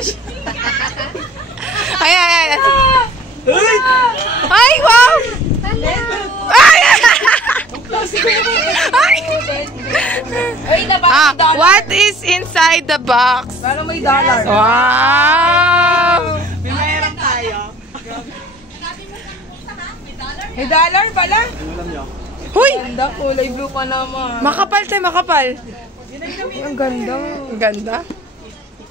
gosh! Ay, ay, ay! Ay, wow! Ay! What is inside the box? Parang may dollar. Wow! May mayroon tayo. May dollar pala? Huy! Ganda, kulay blue pa naman. Makapal tayo, makapal. Ang ganda. Ang ganda.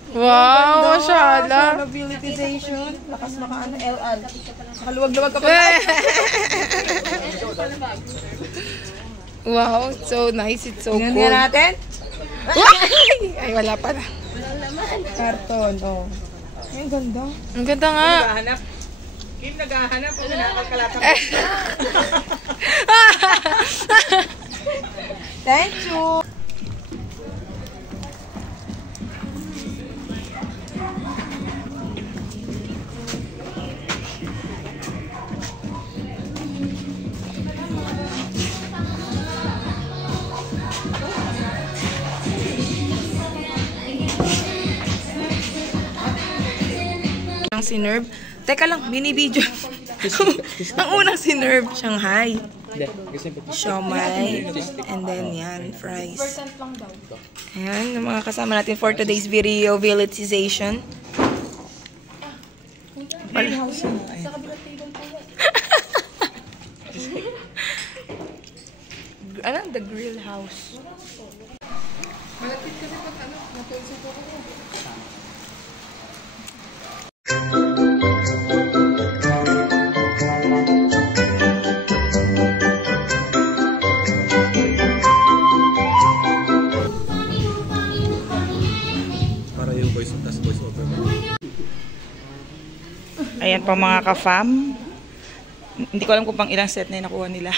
Wow, masyala. Mobilitization. Lakas makaano, LL. Nakaluwag-luwag ka pa. Wow, so nice. It's so cool. Tingnan natin. Ay, wala pa na. Karton, oh. Ay, ang ganda. Ang ganda nga. Naghahanap. Kim, naghahanap. Kung nakakalatan. Thank you. Si Nerve. Teka lang, binibidyo. Ang unang si Nerve, Shanghai. Siomai. And then yan, fries. Ayan, yung mga kasama natin for today's video, villagization. Ano? The grill house. Malapit kasi pag ano, natulsip ako. Ayan po mga ka-fam. Hindi ko alam kung pang ilang set na yung nakuha nila.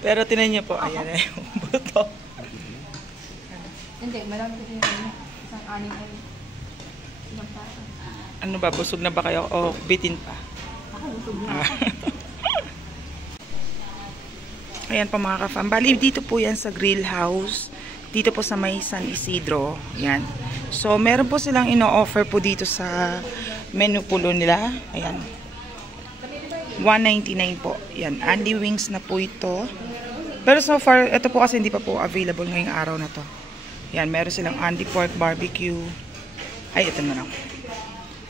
Pero tinan niyo po. Ayan na yung buto. Hindi, marami din yung isang aning ay ano ba? Busog na ba kayo? O bitin pa? ako busog na. Ayan po mga ka-fam. Bali, dito po yan sa grill house. Dito po sa may San Isidro. Ayan. So, meron po silang ino-offer po dito sa menu pulo nila. Ayan. $1.99 po. Ayan. Only wings na po ito. Pero so far, ito po kasi hindi pa po available ngayong araw na to. Ayan. Meron silang only pork barbecue. Ay, ito na lang.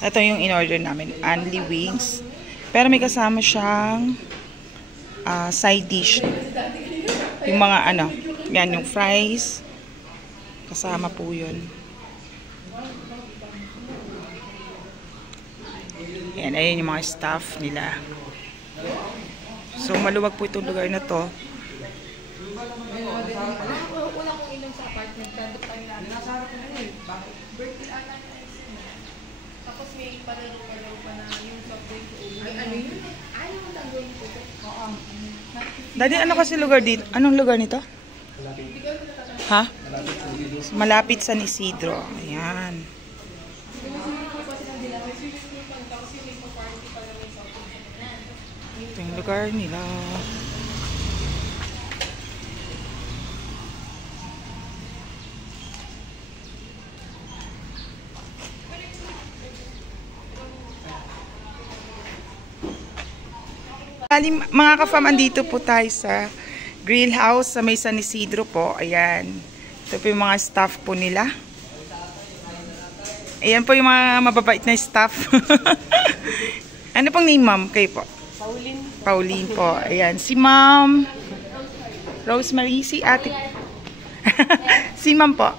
Ito yung in-order namin. Only wings. Pero may kasama siyang side dish. Yung mga ano. Yan, yung fries. Kasama po yun. Ayan, ayan yung mga staff nila. So, maluwag po itong lugar na to. Una kong inom sa apartment, nandun tayo namin. Nasa harap na yun. Birthday anak. Tapos may palaro-palaro pa na yung subway ko. Ay, ano yun? Ay, yung tanggol ko. Oo. Daddy, ano kasi lugar dito? Anong lugar nito? Ha? Malapit San Isidro. Ayan. Ito yung lugar nila. Mga ka-fam, andito po tayo sa grill house sa may San Isidro po. Ayan. Ito po yung mga staff po nila. Ayan po yung mga mababait na staff. Ano pong name, ma'am? Kayo po? Pauline. Pauline po. Ayan. Si ma'am Rosemary. Si ate. Si ma'am po.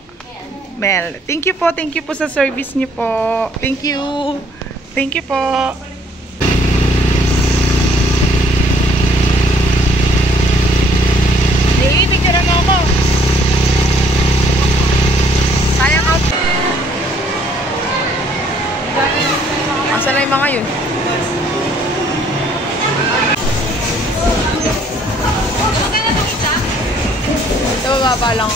Mel. Thank you po. Thank you po sa service niyo po. Thank you. Thank you po. Asan na yung mga yun? Ito, bababa lang.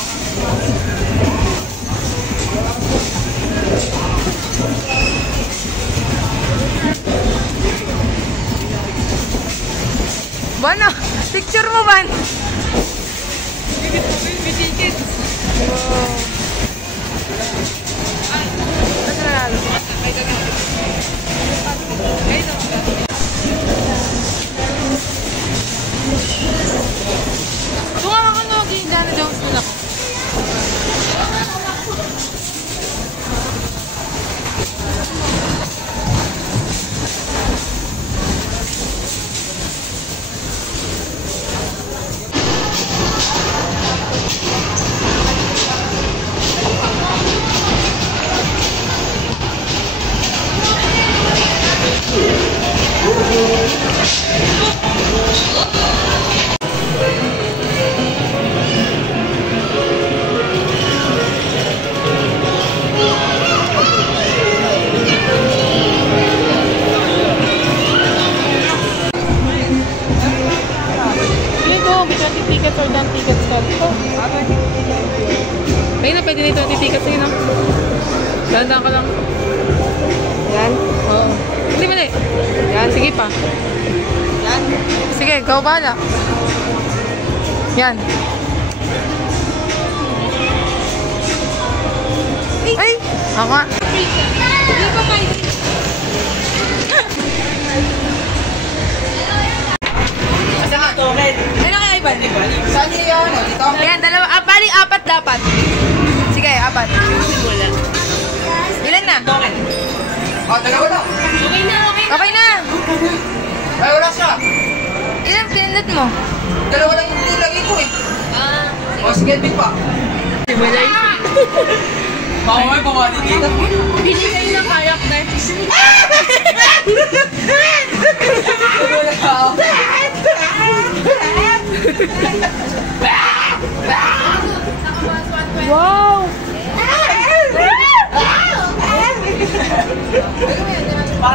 Bana, picture mo, Ban? Wow. manalo. Kung ako ka nung Indiana Jones nila ko. Tickets or non tickets ka dito. May na pwede na 20 tickets yun, no? Dandaan ka lang. Yan? Oo. Hindi mali. Yan, sige pa. Yan? Sige, ikaw bahala. Yan. Ay! Ako nga. Hindi pa kayo. Ano kaya Ivan? Saan niyo yun? Dito? Ayan, dalawa. Bali, apat dapat. Sige, apat. Ilan na? O, dalawa na. Okay na, okay na. Okay na. Ay, wala siya. Ilan pinindot mo? Dalawa lang yung nilagay ko eh. O, sige, big pa. Walay. Baka may pamati dito. Binigay na character. Wala ako. Wow!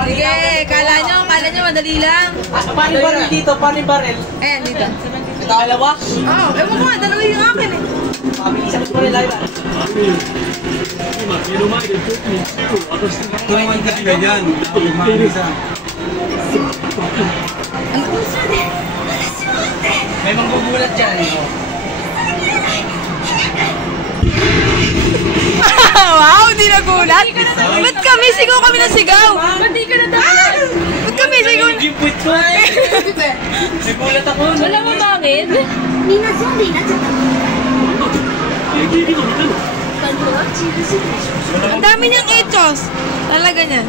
Sige, kala nyo madali lang. Paano yung baril dito? Paano yung baril? Ayan, dito. Ito, dalawa? Oo, ewan ko nga, dalawa yung akin eh. Pabilisan ko nila yun. 今目の前で僕に銃を渡して Tumaman ka sila dyan. Isa. May manggugulat dyan. Wow, di nagulat. Ba't kami? Sigaw kami na sigaw. Ba't di ka natagulat? Ba't kami sigaw? Gipit ko eh. Nagulat ako. Wala mo bakit? みんなゾンビになっちゃった AKB のみんなの 感じはチームすぐでしょ Ang dami niyang etos. Talaga niya.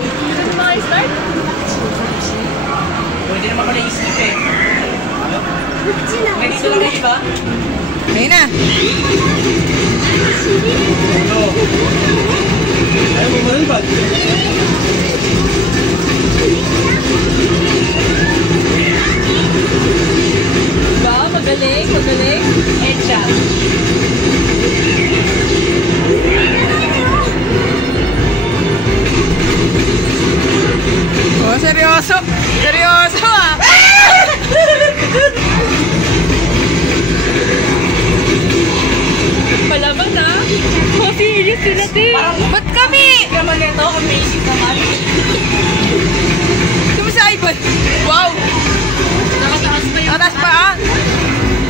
Pwede naman pala isip eh. こっちの Ganito lang kayo ba? Ayun na. Ayaw mo malibag. Ba? Magaling, magaling. Headshot. Oh, seryoso. Seryoso ah. Palaban na. Oh, serious sila din. Ba't kami? Naman ito, amazing naman. Kami sa Ivan. Wow. Nakataas pa yung... Atas pa ah.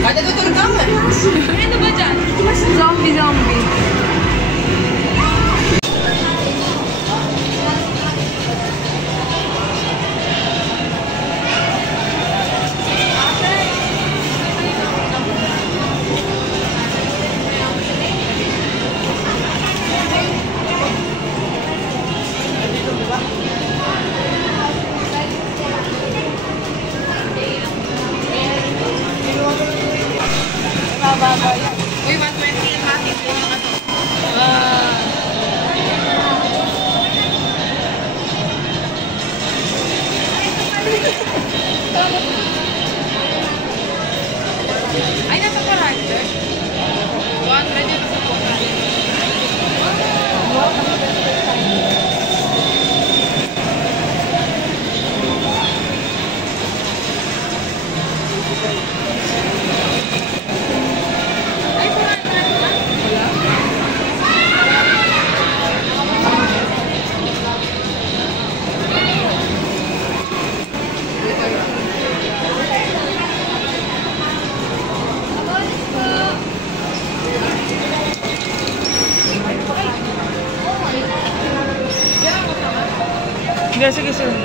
Kahit natutulog ka naman. Ano ba dyan? Zombie. Uy, 120 yung matik yung mga to. Ay, nasa 400? 100 yung nasa 400. Ay, 400 ba? Wala. Sige, sige, sige.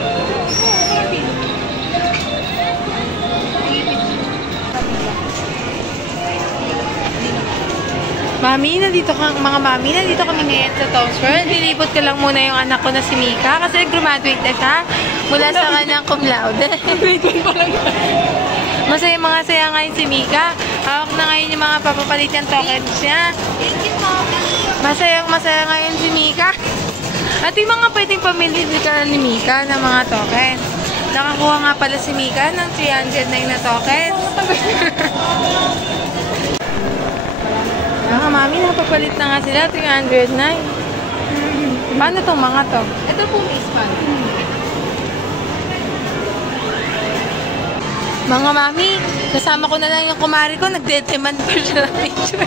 Mami, mga mami, nandito kami ngayon sa Tom's World. Nilipot ko lang muna yung anak ko na si Mika kasi graduate na siya mula sa kanyang cum laude. Masaya ngayon si Mika. Hawak na ngayon yung mga papapalit niyang tokens niya. Masaya ngayon si Mika. At yung mga pwedeng pamili ka ni Mika ng mga tokens. Nakakuha nga pala si Mika ng 309 na tokens. Mga mami, napapalit na nga sila, 309. Paano tong mga to? Ito po may span. Mga mami, kasama ko na lang yung kumari ko, nagde-demand pa siya ng picture.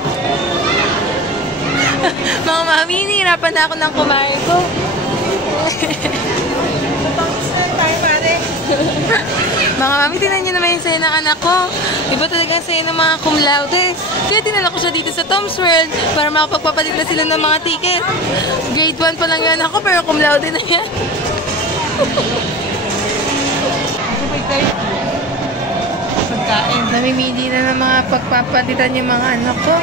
Mga mami, hinihirapan na ako ng kumari ko. Mga mami, tinan nyo naman yung saya ng anak ko. Iba talaga ang saya ng mga cum laude. Kaya dinala ko siya dito sa Tom's World para makapagpapalit na sila ng mga ticket. Grade 1 pa lang yan ako pero cum laude na yan. Pagkain. Namimili na ng mga pagpapalitan yung mga anak ko.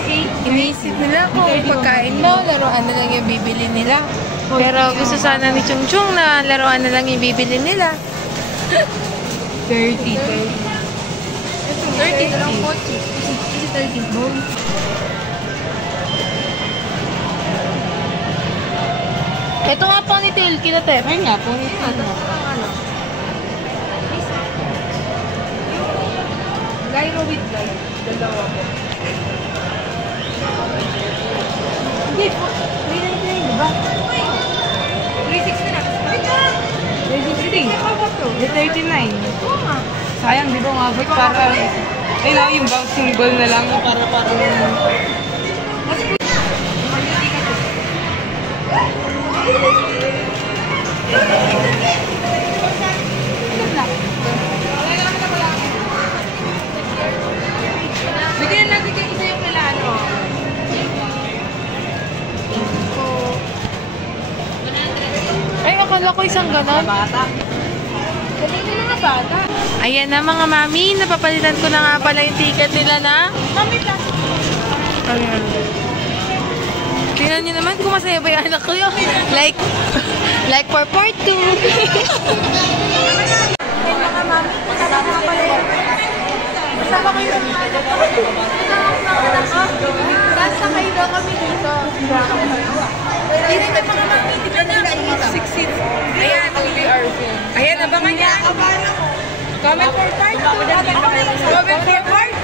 Iniisip nila kung pagkain mo, laruan na lang yung bibili nila. Pero gusto sana ni Chung Chung na laruan na lang yung bibili nila. 30. 30 lang po. Ito nga ponytail, kinatep. Ayun nga, ponytail. Gyro with light. Dalawa po. Hindi po. 399, diba? 360 na. Wait lang! 39. Sayang, di ba umabot para... Ayun na, yung bouncing ball na lang. Para... Bigyan natin kayo isa yung kalano. Ay, akala ko isang ganon. Bata. Kanina mga bata. Ayan na mga mami, napapalitan ko na nga pala yung ticket nila na. Mami lang. Ayan. Tingnan nyo naman kung masaya ba yung anak ko yun. Like for part 2. Ay mga mami, kasama nga pala yung... Kasama ko yung... Basta kayo daw kami dito. Dito may mga mami, di ba na? 6 seats. Ayan, ayan, abangan niya. Comment for part 2. Comment for part 2.